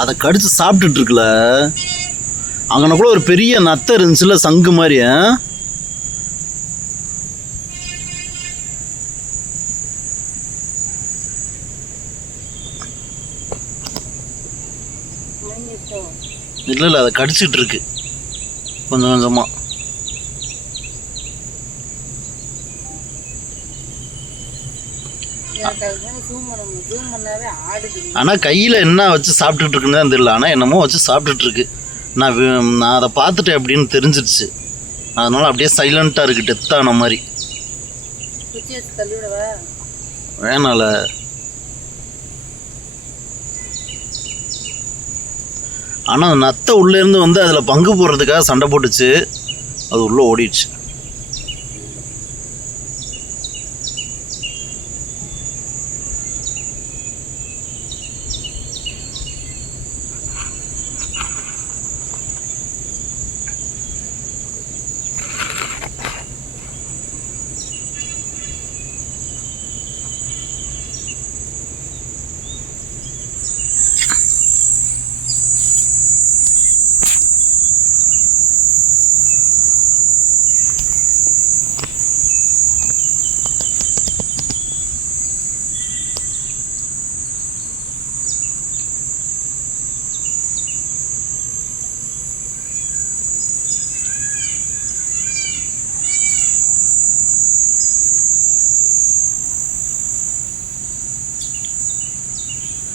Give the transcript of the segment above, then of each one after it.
அதை கடிச்சு சாப்பிட்டுட்டு இருக்குல்ல. அங்கன கூட ஒரு பெரிய நத்தை இருந்துச்சுல, சங்கு மாதிரி. இல்லை இல்லை, அதை கடிச்சிட்டு இருக்கு கொஞ்சம் கொஞ்சமா. ஆனா கையில என்ன வச்சு சாப்பிட்டுட்டு இருக்குன்னு தான் தெரியல. ஆனா என்னமோ வச்சு சாப்பிட்டுட்டு இருக்கு. நான் அதை பார்த்துட்டேன் அப்படின்னு தெரிஞ்சிருச்சு. அதனால அப்படியே சைலண்டா இருக்கு, டெத்தான மாதிரி. வேணால. ஆனா நத்தை உள்ள இருந்து வந்து அதுல பங்கு போடுறதுக்காக சண்டை போட்டுச்சு. அது உள்ள ஓடிடுச்சு.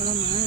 ஆமாம்.